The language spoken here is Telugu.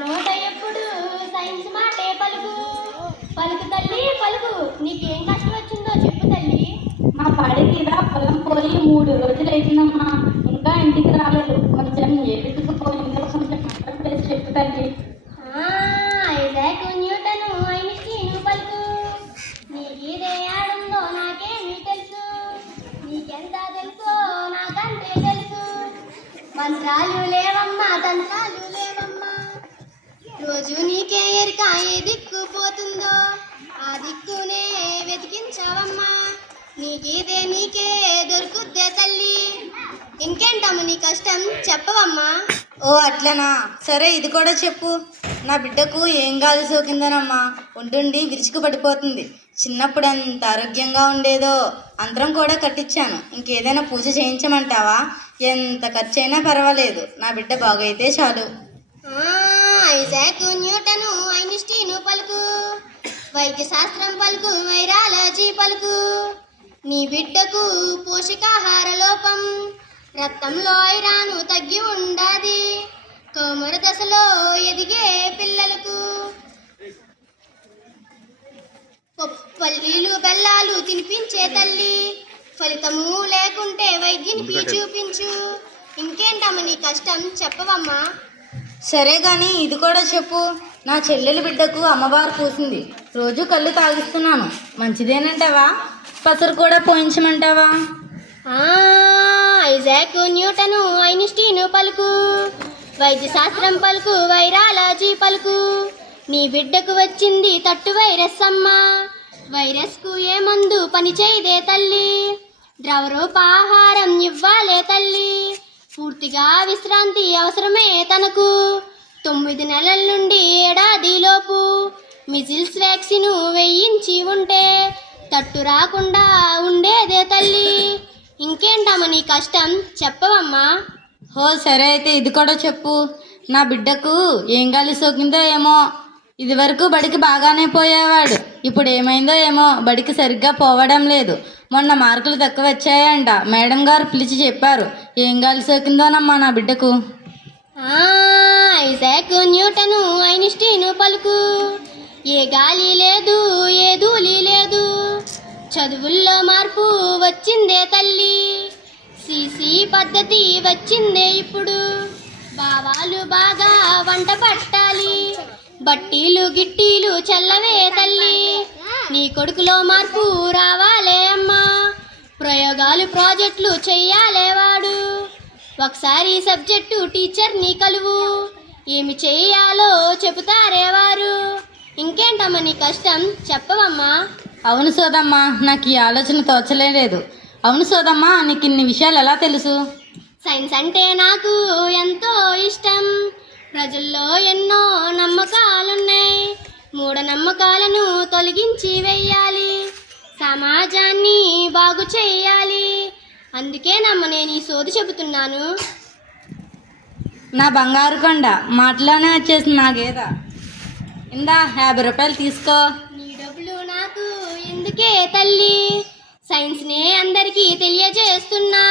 నోట ఎప్పుడు సైన్స్ మాటే పలుకు. పలుకు తల్లి పలుకు, నీకేం కష్టం వచ్చిందో చెప్పు తల్లి. మా పాడి తీరా పొలం పోయి 3 రోజులు అవుతుందమ్మా, ఇంకా ఇంటికి రాలేదు. కొంచెం ఏడుకుపోయిందో కొంచెం అర్థం చేసి చెప్పు తల్లి. ఐజాక్ న్యూటను ఐన్స్టీను పలుకు. నీకిదే ఆడుందో నాకేమీ తెలుసు, నీకెంత తెలుసో నాకంతే తెలుసు. మంత్రాలు లేవమ్మా, తంత్రాలు లేవమ్మా, రోజు నీకే ఎరిక ఏ దిక్కు పోతుందో ఆ దిక్కునే వెతికించావమ్మా. నీకే దొరుకుద్దే తల్లి, ఇంకేంటమ్మ నీ కష్టం చెప్పవమ్మా. ఓ అట్లనా, సరే ఇది కూడా చెప్పు. నా బిడ్డకు ఏం గాలి సోకిందనమ్మా, ఉండుండి విరుచుకు పడిపోతుంది. చిన్నప్పుడు ఎంత ఆరోగ్యంగా ఉండేదో, అంతరం కూడా కట్టించాను. ఇంకేదైనా పూజ చేయించమంటావా? ఎంత ఖర్చు అయినా పర్వాలేదు, నా బిడ్డ బాగైతే చాలు. ఐజాక్ న్యూటను ఐన్స్టీను పలుకు, వైద్య శాస్త్రం పలుకు, వైరాలజీ పలుకు. నీ బిడ్డకు పోషకాహార లోపం, రక్తంలో ఐరాను తగ్గి ఉండాది. కౌమార దశలో ఎదిగే పిల్లలకు పల్లీలు బెల్లాలు తినిపించే తల్లి, ఫలితము లేకుంటే వైద్యునికి చూపించు. ఇంకేంటమ్మ నీ కష్టం చెప్పవమ్మా. సరే కానీ ఇది కూడా చెప్పు. నా చెల్లెలి బిడ్డకు అమ్మవారు పూసింది, రోజు కళ్ళు తాగిస్తున్నాను, మంచిదేనంటావా? పసరు కూడా పోయించమంటావా? ఐజాక్ న్యూటను ఐన్స్టీను పలుకు, వైద్య శాస్త్రం పలుకు, వైరాలజీ పలుకు. నీ బిడ్డకు వచ్చింది తట్టు వైరస్ అమ్మా, వైరస్కు ఏ మందు పని చేయదే తల్లి. ద్రవరూపాహారం ఇవ్వాలే తల్లి, పూర్తిగా విశ్రాంతి అవసరమే తనకు. 9 నెలల నుండి ఏడాదిలోపు మిజిల్స్ వ్యాక్సిన్ వేయించి ఉంటే తట్టు రాకుండా ఉండేదే తల్లి. ఇంకేంటమ్మ నీ కష్టం చెప్పవమ్మా. హో సరే అయితే ఇది కూడా చెప్పు. నా బిడ్డకు ఏం గాలి సోకిందో ఏమో, ఇదివరకు బడికి బాగానే పోయేవాడు, ఇప్పుడు ఏమైందో ఏమో, బడికి సరిగ్గా పోవడం లేదు. మొన్న మార్కులు తక్కువ వచ్చాయంట, మేడం గారు పిలిచి చెప్పారు. ఏం గాలి సోకిందోనమ్మా నా బిడ్డకు. ఐజాక్ న్యూటను ఐన్స్టీను పలుకు, ఏ గాలి లేదు ఏ ధూళి లేదు, చదువుల్లో మార్పు వచ్చిందే తల్లి. సిసి పద్ధతి వచ్చిందే ఇప్పుడు, భావాలు బాగా వంట పట్టాలి, బట్టీలు గిట్టీలు చల్లవే తల్లి. నీ కొడుకులో మార్పు రావాలే అమ్మా, ప్రయోగాలు ప్రాజెక్టులు చెయ్యాలే వాడు. ఒకసారి సబ్జెక్టు టీచర్ని కలువు, ఏమి చెయ్యాలో చెబుతారే వారు. ఇంకేంటమ్మ నీ కష్టం చెప్పవమ్మా. అవును సోదమ్మా, నాకు ఈ ఆలోచన తోచలేదు. అవును సోదమ్మా, నీకు ఇన్ని విషయాలు ఎలా తెలుసు? సైన్స్ అంటే నాకు ఎంతో ఇష్టం. ప్రజల్లో ఎన్నో నమ్మకాలున్నాయి, మూఢనమ్మకాలను తొలగించి వెయ్యాలి, సమాజాన్ని బాగు చేయాలి. అందుకేనమ్మ నేను ఈ సోది చెబుతున్నాను. నా బంగారు కొండ మాటలోనే వచ్చేసింది నా గేద. ఇందా 50 రూపాయలు తీసుకో. నీ డబ్బులు నాకు ఎందుకే తల్లి, సైన్స్నే అందరికీ తెలియజేస్తున్నా.